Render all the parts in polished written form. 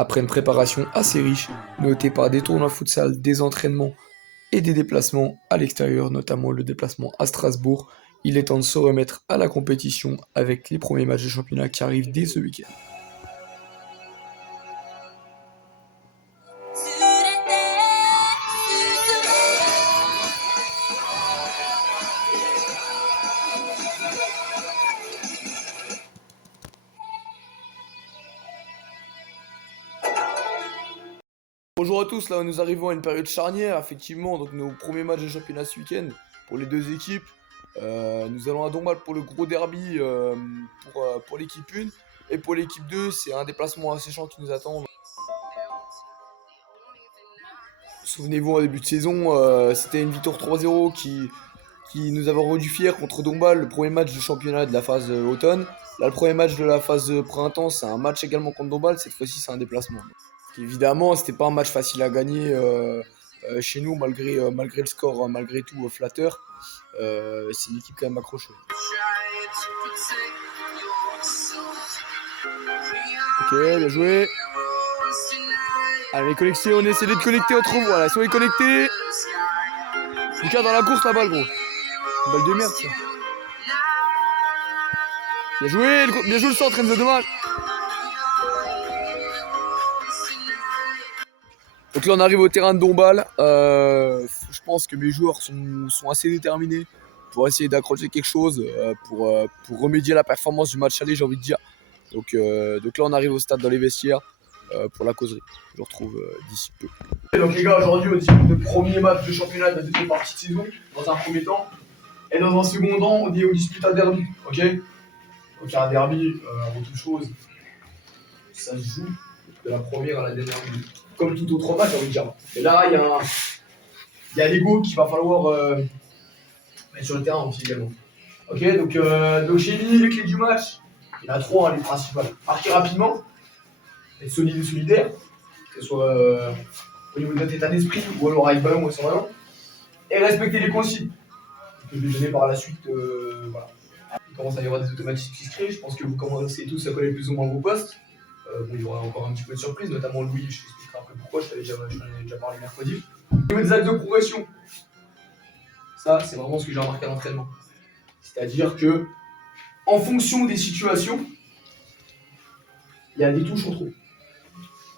Après une préparation assez riche, notée par des tournois futsal, des entraînements et des déplacements à l'extérieur, notamment le déplacement à Strasbourg, il est temps de se remettre à la compétition avec les premiers matchs de championnat qui arrivent dès ce week-end. Bonjour à tous, là nous arrivons à une période charnière, effectivement, donc nos premiers matchs de championnat ce week-end pour les deux équipes. Nous allons à Dombasle pour le gros derby pour l'équipe 1 et pour l'équipe 2, c'est un déplacement asséchant qui nous attend. Souvenez-vous, en début de saison, c'était une victoire 3-0 qui nous avait rendu fiers contre Dombasle, le premier match de championnat de la phase automne. Là, le premier match de la phase printemps, c'est un match également contre Dombasle, cette fois-ci c'est un déplacement. Évidemment, c'était pas un match facile à gagner chez nous, malgré le score, malgré tout flatteur. C'est une équipe quand même accrocheuse. Ok, bien joué. Allez, connecter, on essaie de connecter, on trouve, voilà, soyez connectés. Lucas dans la course, la balle, gros. Une balle de merde, ça. Bien joué le centre, Enzo, dommage. Donc là, on arrive au terrain de Dombasle. Je pense que mes joueurs sont assez déterminés pour essayer d'accrocher quelque chose, pour remédier à la performance du match aller, j'ai envie de dire. Donc là, on arrive au stade dans les vestiaires pour la causerie. Je le retrouve d'ici peu. Et donc les gars, aujourd'hui, on dispute le premier match de championnat de la deuxième partie de saison, dans un premier temps. Et dans un second temps, on dispute un derby, ok? Donc un derby, avant toute chose, ça se joue de la première à la dernière minute. Comme tout autre match, j'ai envie de dire. Et là, il y a l'ego qu'il va falloir mettre sur le terrain aussi également. Ok, donc chez lui, les clés du match, il y en a trois, les principales. Marquer rapidement, être solide et solidaire, que ce soit au niveau de notre état d'esprit ou alors avec ballon ou sans ballon, et respecter les consignes que je vais donner par la suite. Voilà. Il commence à y avoir des automatismes qui se créent. Je pense que vous commencez tous à connaître plus ou moins vos postes. Il y aura encore un petit peu de surprise, notamment Louis, je t'expliquerai après pourquoi, je t'en ai déjà parlé mercredi. Au niveau des actes de progression, ça c'est vraiment ce que j'ai remarqué à l'entraînement. C'est-à-dire que, en fonction des situations, il y a des touches en trop.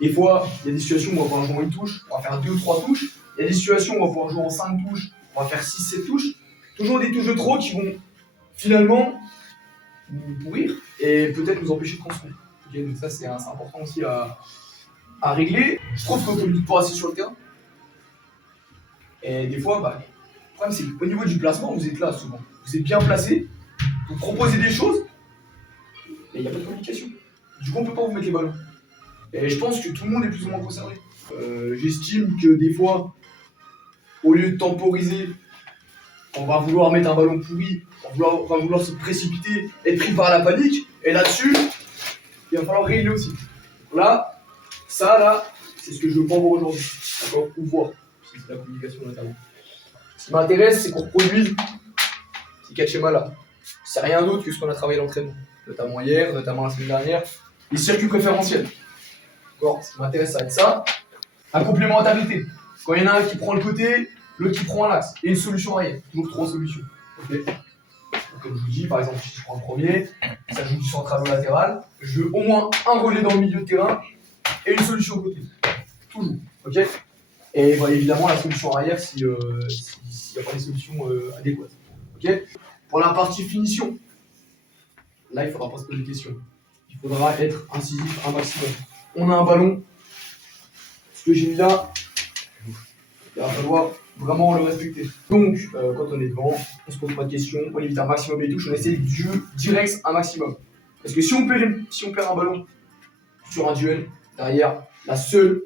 Des fois, il y a des situations où on va pouvoir jouer en une touche, on va faire 2 ou 3 touches. Il y a des situations où on va pouvoir jouer en 5 touches, on va faire 6-7 touches. Toujours des touches de trop qui vont finalement nous pourrir et peut-être nous empêcher de construire. Okay, donc ça c'est important aussi à régler. Je trouve qu'on communique pas assez sur le terrain. Et des fois, le problème c'est qu'au niveau du placement, vous êtes là souvent. Vous êtes bien placé, vous proposez des choses, et il n'y a pas de communication. Du coup, on ne peut pas vous mettre les ballons. Et je pense que tout le monde est plus ou moins concerné. J'estime que des fois, au lieu de temporiser, on va vouloir mettre un ballon pourri, on va vouloir se précipiter, être pris par la panique, et là-dessus, il va falloir régler aussi. Là, c'est ce que je veux pas voir aujourd'hui. D'accord, ou voir. C'est la communication notamment. Ce qui m'intéresse, c'est qu'on reproduise ces 4 schémas-là. C'est rien d'autre que ce qu'on a travaillé à l'entraînement. Notamment hier, notamment la semaine dernière. Les circuits préférentiels. D'accord, ce qui m'intéresse, ça va être ça. La complémentarité. Quand il y en a un qui prend le côté, l'autre qui prend l'axe. Et une solution arrière. Toujours 3 solutions. Okay. Donc, comme je vous dis, par exemple, si je prends le premier, ça joue du central au latéral. Je veux au moins un relais dans le milieu de terrain et une solution au côté. Toujours. Ok. Et évidemment, la solution arrière s'il n'y a pas de solution adéquate. Ok. Pour la partie finition, là, il ne faudra pas se poser de questions. Il faudra être incisif un maximum. On a un ballon. Ce que j'ai mis là, il va falloir vraiment le respecter. Donc, quand on est devant, on ne se pose pas de questions, on évite un maximum les touches, on essaie de jeu direct un maximum. Parce que si on perd un ballon sur un duel, derrière, la seule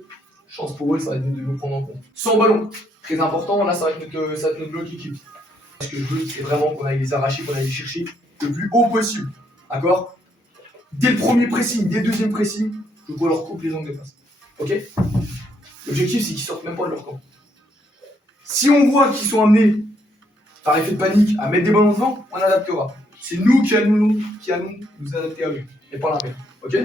chance pour eux, ça va être de nous prendre en compte. Sans ballon, très important, là, ça va être notre bloc équipe. Ce que je veux, c'est vraiment qu'on aille les arracher, qu'on aille les chercher le plus haut possible. D'accord? Dès le premier pressing, dès le deuxième pressing, je veux qu'on leur coupe les angles de passe. Ok? L'objectif, c'est qu'ils sortent même pas de leur camp. Si on voit qu'ils sont amenés, par effet de panique, à mettre des ballons devant, on adaptera. C'est nous qui allons nous adapter à eux, et pas l'inverse. Ok?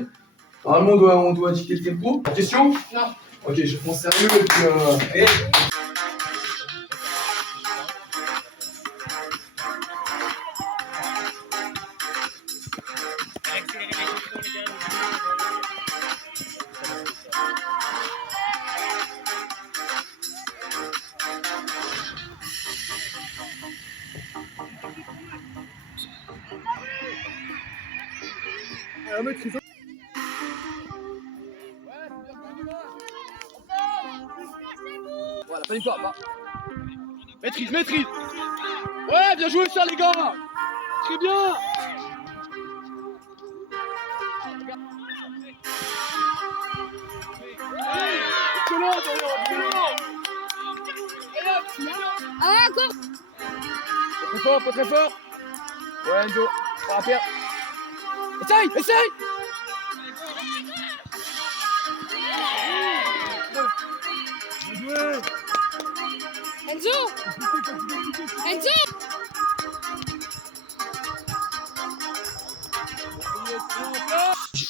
Normalement, on doit indiquer le tempo. Question? Non. Ok, je prends sérieux et puis. Voilà, pas d'histoire, va. Maîtrise, maîtrise. Ouais, bien joué ça, les gars. Très bien. Excellent, excellent. Ah, encore. Pas très fort, pas très fort. Ouais, Enzo, pas la perdre. Essaye, essaye. Enzo. Enzo.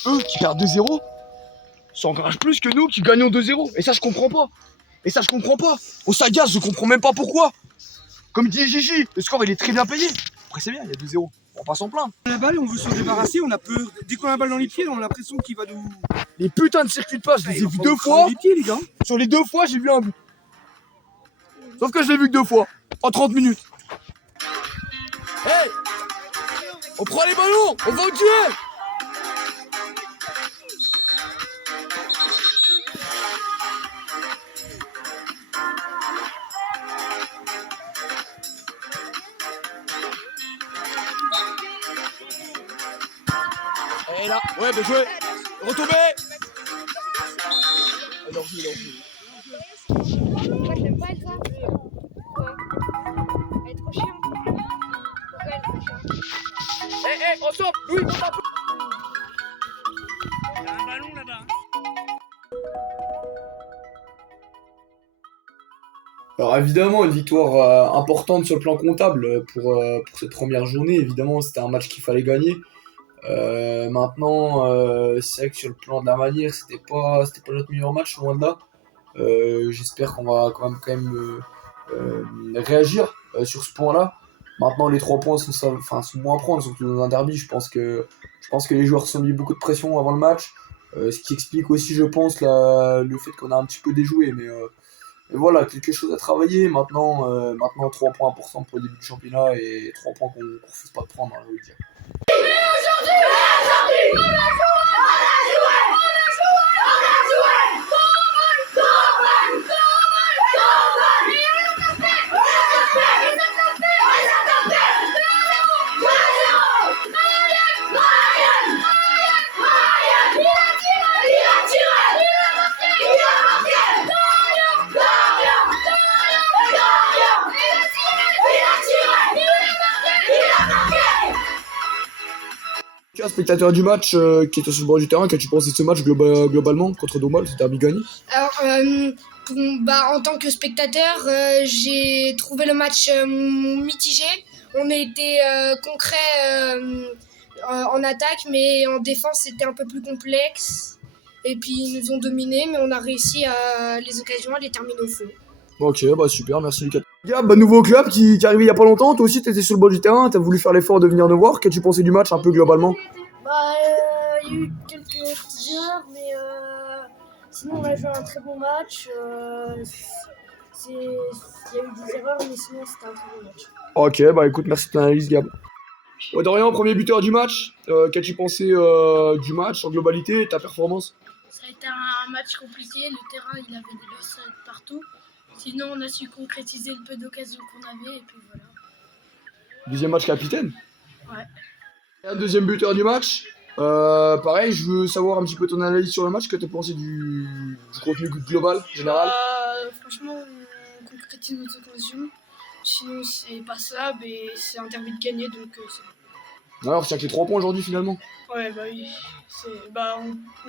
Eux qui perdent 2-0, ça encourage plus que nous qui gagnons 2-0. Et ça, je comprends pas. On s'agace, je comprends même pas pourquoi. Comme dit Gigi, le score il est très bien payé. Après, c'est bien, il y a 2-0. On va pas s'en plaindre. La balle, on veut s'en débarrasser, on a peur. Dès qu'on a la balle dans les pieds, on a l'impression qu'il va nous. Les putains de circuits de passe, je les ai Il vus va 2 prendre fois. les pieds, les gars. Sur les 2 fois, j'ai vu un but. Sauf que je l'ai vu que 2 fois. En 30 minutes. Hey, on prend les ballons, on va au duel. Et là, ouais, bien joué. Retombé. Il est en jeu, il est en jeu. Moi, j'aime pas être ça. Quoi? Elle est trop chiante. Pourquoi elle est trop chiante? Ensemble, Louis, monte un peu. Il y a un ballon là-bas. Alors évidemment, une victoire importante sur le plan comptable pour cette première journée. Évidemment, c'était un match qu'il fallait gagner. Maintenant, c'est vrai que sur le plan de la manière, c'était pas notre meilleur match, loin de là. J'espère qu'on va réagir sur ce point-là. Maintenant, les 3 points sont moins à prendre, surtout dans un derby. Je pense que les joueurs se sont mis beaucoup de pression avant le match. Ce qui explique aussi, je pense, le fait qu'on a un petit peu déjoué. Mais voilà, quelque chose à travailler. Maintenant 3 points importants pour le début du championnat et 3 points qu'on ne refuse pas de prendre, hein, je veux dire. Spectateur du match qui était sur le bord du terrain, qu'as-tu pensé de ce match globalement contre Dombal, ce derby gagné? Alors, en tant que spectateur, j'ai trouvé le match mitigé. On a été concret en attaque, mais en défense, c'était un peu plus complexe. Et puis, ils nous ont dominés, mais on a réussi les occasions à les terminer au fond. Ok, bah super, merci Lucas. Gars, bah nouveau club qui est arrivé il y a pas longtemps, toi aussi t'étais sur le bord du terrain, t'as voulu faire l'effort de venir nous voir, qu'as-tu pensé du match un peu globalement? Bah, il y a eu quelques petites erreurs, mais sinon on a joué un très bon match. Il y a eu des erreurs, mais sinon c'était un très bon match. Ok, bah écoute, merci de ton analyse Gab. Ouais, Dorian, premier buteur du match, qu'as-tu pensé du match en globalité, ta performance? Ça a été un match compliqué, le terrain il avait des losses partout. Sinon on a su concrétiser le peu d'occasions qu'on avait et puis voilà. Deuxième match capitaine? Ouais. Et un deuxième buteur du match. Pareil, je veux savoir un petit peu ton analyse sur le match, que t'as pensé du contenu global, général? Franchement, on concrétise nos occasions. Sinon c'est pas ça, mais c'est un derby de gagner donc c'est bon. Alors, c'est avec les 3 points aujourd'hui finalement. Ouais, bah oui.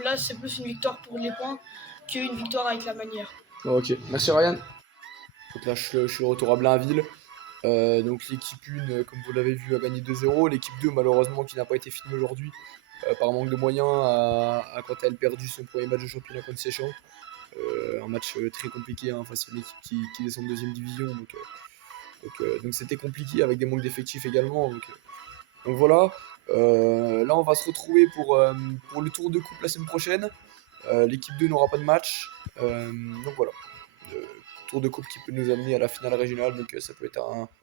Là, c'est plus une victoire pour les points qu'une victoire avec la manière. Ok, merci Ryan. Donc là, je suis de retour à Blainville. Donc l'équipe 1, comme vous l'avez vu, a gagné 2-0. L'équipe 2, malheureusement, qui n'a pas été finie aujourd'hui, par manque de moyens a quant à elle perdu son premier match de championnat contre Séchant. Un match très compliqué hein, face à une équipe qui descend de deuxième division. Donc c'était compliqué avec des manques d'effectifs également. Donc voilà. Là on va se retrouver pour le tour de coupe la semaine prochaine. L'équipe 2 n'aura pas de match. Donc voilà. Tour de coupe qui peut nous amener à la finale régionale. Donc ça peut être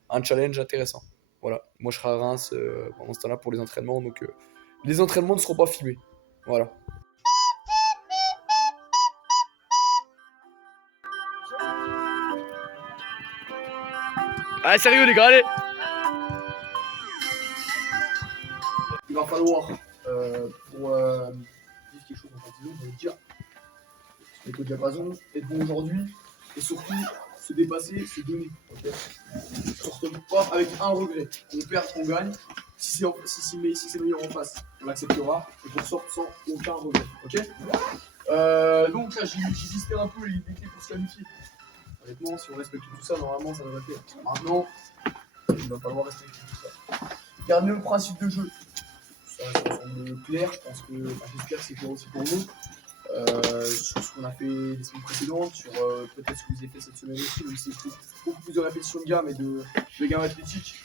un challenge intéressant. Voilà. Moi je serai à Reims pendant ce temps-là pour les entraînements. Donc les entraînements ne seront pas filmés. Voilà. Allez, sérieux les gars, allez! Il va falloir, pour vivre quelque chose en particulier, on va dire, être au diapason, être bon aujourd'hui, et surtout se dépasser, se donner. Okay, surtout pas avec un regret. On perd, on gagne. Si c'est meilleur en face, on l'acceptera, et qu'on sorte sans aucun regret. Ok, donc là, j'hésitais un peu les clés pour se qualifier. Honnêtement, si on respecte tout ça, normalement ça devrait faire. Maintenant, il va falloir respecter tout ça. Garder le principe de jeu. Ça semble clair, je pense que, j'espère que c'est clair aussi pour vous. Sur ce qu'on a fait les semaines précédentes, sur peut-être ce que vous avez fait cette semaine aussi, même si c'est beaucoup plus de répétition de gamme et de gamme athlétique,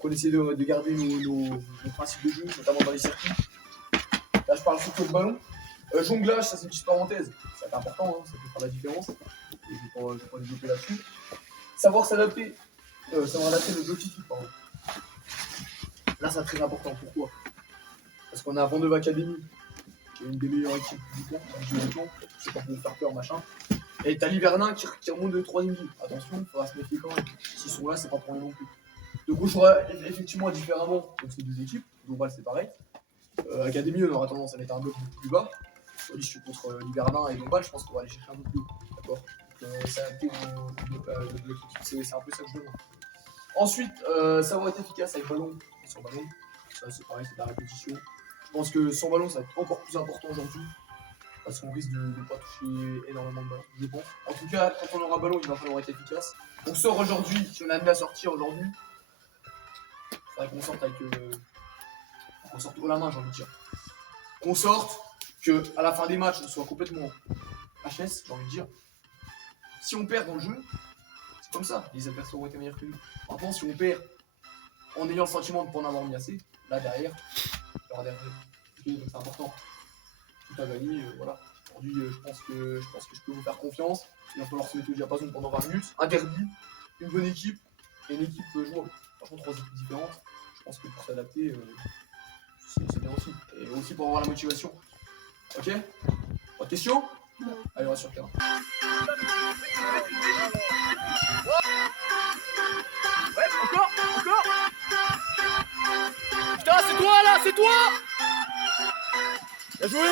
qu'on essaie de garder nos principes de jeu, notamment dans les circuits. Là, je parle surtout de ballon. Jonglage, ça c'est une petite parenthèse, c'est important, hein, ça peut faire la différence. Et je ne vais pas développer là-dessus. Savoir s'adapter, savoir adapter le objectif, pardon. Là, c'est très important. Pourquoi? Parce qu'on a Vendôme Academy, qui est une des meilleures équipes du camp, c'est pas pour vous faire peur, machin. Et t'as l'Hivernin qui remonte de 3ème ligne. Attention, il faudra se méfier quand même. S'ils sont là, c'est pas pour rien non plus. Donc on jouera effectivement différemment donc ces deux équipes. Global, c'est pareil. Academy, on aura tendance à mettre un bloc beaucoup plus bas. Je suis contre l'Hivernin et Global, je pense qu'on va aller chercher un peu plus haut. D'accord. C'est adapté au bloc. C'est un peu ça que je demande. Ensuite, savoir être efficace avec ballon et sans ballon. Ça, c'est pareil, c'est de la répétition. Je pense que sans ballon, ça va être encore plus important aujourd'hui. Parce qu'on risque de ne pas toucher énormément de ballons, je pense. En tout cas, quand on aura ballon, il va falloir être efficace. On sort aujourd'hui, si on a amené à sortir aujourd'hui, il faudrait qu'on sorte avec. Qu'on sorte haut la main, j'ai envie de dire. Qu'on sorte, qu'à la fin des matchs, on soit complètement HS, j'ai envie de dire. Si on perd dans le jeu, c'est comme ça, les adversaires ont été meilleurs que nous. Maintenant, si on perd en ayant le sentiment de ne pas en avoir mis assez, là derrière, il y aura des regrets. Okay, donc c'est important. Tout à gagner, voilà. Aujourd'hui, je pense que je peux vous faire confiance. Il va falloir se mettre au diapason pendant 20 minutes. Un derby, une bonne équipe et une équipe jouable. Franchement, 3 équipes différentes. Je pense que pour s'adapter, c'est bien aussi. Et aussi pour avoir la motivation. Ok? Pas de questions? Non. Allez, on va sur le terrain. Ouais, encore. Putain, c'est toi là, c'est toi! Bien joué!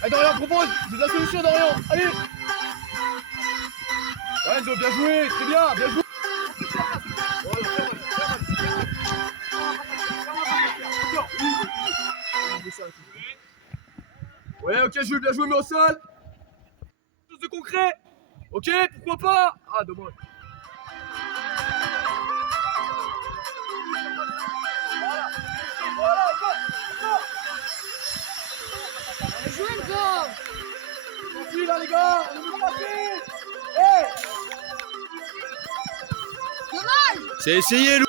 Allez, Dorian, propose! J'ai de la solution, Dorian! Allez! Ouais, Enzo, bien joué! Très bien, bien joué! Ouais, ok, Jules, bien joué, mais au sol! Chose de concret! Ok, pourquoi pas? Ah, dommage! Voilà, encore! Allez, jouez, le gars! Tranquille, là, les gars! On est mieux passé! Hey! Dommage! C'est essayé, Lou!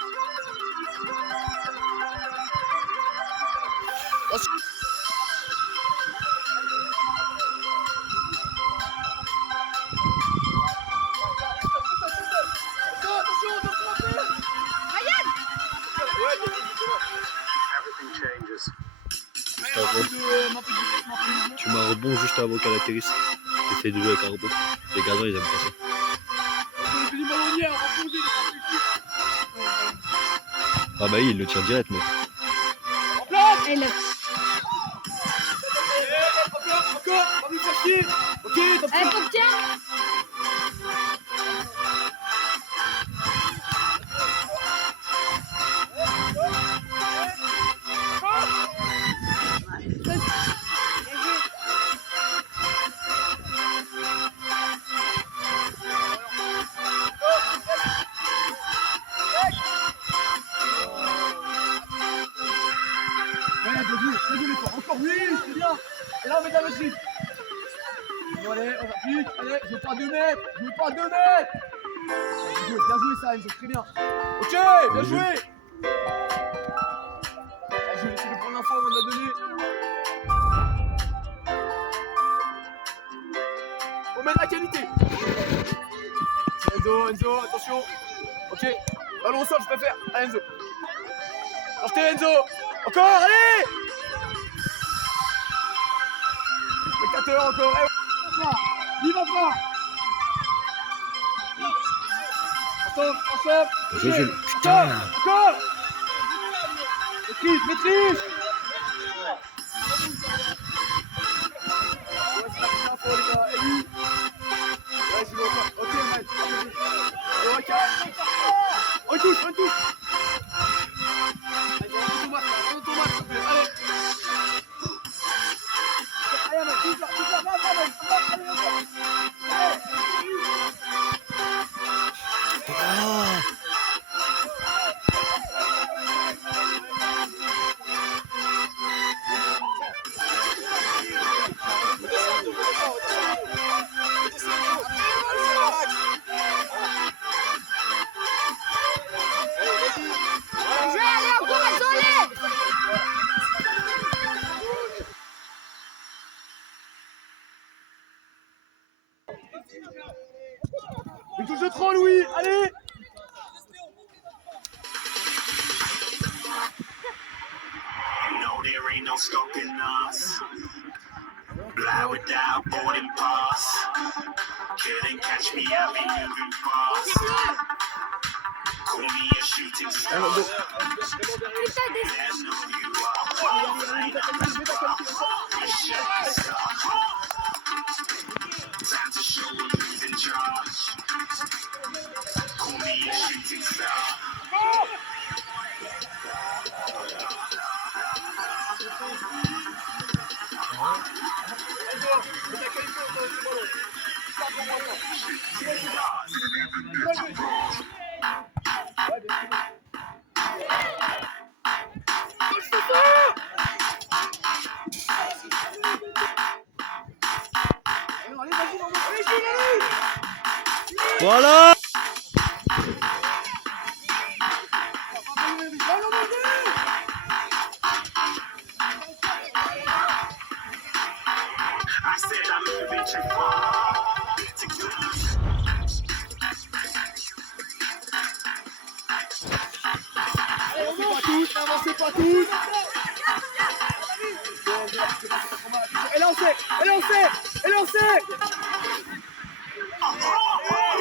Tu m'as rebond juste avant qu'elle atterrisse. J'essaie de jouer avec un rebond. Les gardiens ils aiment pas ça. Ah bah oui, il le tire direct mais. Elle. Allez, t'obtiens. Patrick. Bon, allez, on va vite. Allez, je veux pas 2 mètres. Je veux pas 2 mètres. Bien joué ça, Enzo, très bien. Ok, bien joué. Je vais essayer de prendre l'info avant de la donner. On met de la qualité. Enzo, attention. Ok, ballon au sol, je préfère. Allez, Enzo. Sortez, Enzo. Encore, allez. Spectateur, encore. Il va pas. Ensemble. Putain. Encore. Maîtrise. On touche. Une touche de trop, Louis. Allez. No, there ain't no stopping us. Fly without boarding pass. Couldn't catch me, I've been moving fast. Call me a shooting star. There's no you are. Time to show who's in charge. Call me a shooting star. Voilà. I said I'm moving too far. N'avancez pas tous. Et lancez.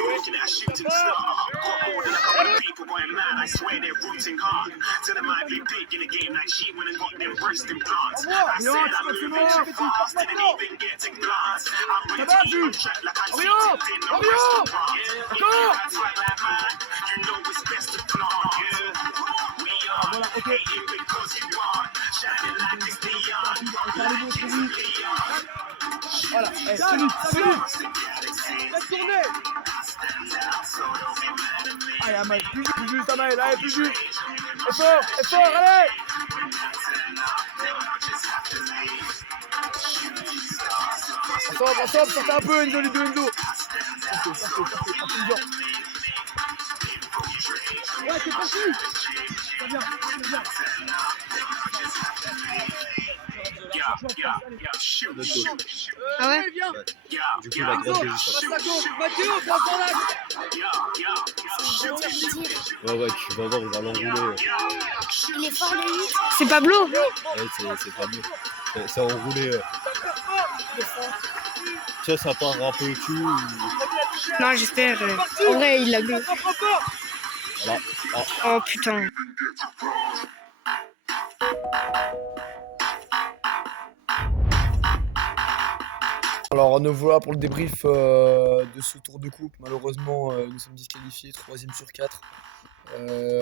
Looking at shooting star. Got more than a couple of people going mad. I swear they're rooting hard. Till they might be big in the game like she went and got them breast implants. I said I'm moving too fast. Didn't even get to glance. I'm ready to eat on track like I see in the restaurant. That's right, like man. You know it's best to flaunt. We are hating because you are shining like it's neon. Like it's neon. Voilà, allez, c'est venu. Laisse tourner. Allez, Amael, plus juste, Amael, allez, plus juste. Effort, allez. Ensemble, sortez un peu, Enzo, les deux, Enzo. Ouais, c'est parti. C'est bien. Ah ouais? Du coup, la grande est juste Mathéo, passe dans l'axe. Ouais, tu vas voir, il va l'enrouler. Il est fort, lui. C'est Pablo? Ouais, c'est pas mieux. C'est enroulé. Ça part un peu au-dessus. Non, j'espère. En vrai, il l'a vu. Voilà. Oh putain. Alors nous voilà pour le débrief de ce tour de coupe. Malheureusement, nous sommes disqualifiés 3e sur 4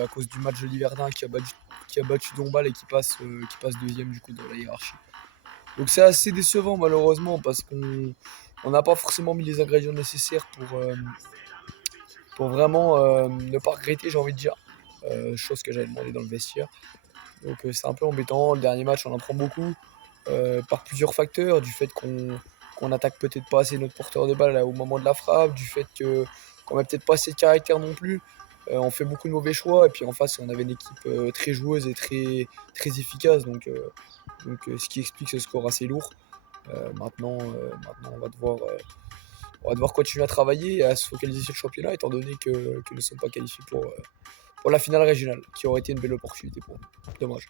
à cause du match de Liverdun qui a battu Dombasle et qui passe 2e du coup dans la hiérarchie. Donc c'est assez décevant malheureusement parce qu'on n'a pas forcément mis les ingrédients nécessaires pour vraiment ne pas regretter, j'ai envie de dire. Chose que j'avais demandé dans le vestiaire. Donc c'est un peu embêtant. Le dernier match on en prend beaucoup. par plusieurs facteurs, du fait qu'on attaque peut-être pas assez notre porteur de balle là, au moment de la frappe, du fait qu'on n'a peut-être pas assez de caractère non plus. On fait beaucoup de mauvais choix et puis en face on avait une équipe très joueuse et très efficace donc ce qui explique ce score assez lourd. Maintenant on va devoir continuer à travailler et à se focaliser sur le championnat étant donné que nous ne sommes pas qualifiés pour la finale régionale qui aurait été une belle opportunité pour nous. Dommage.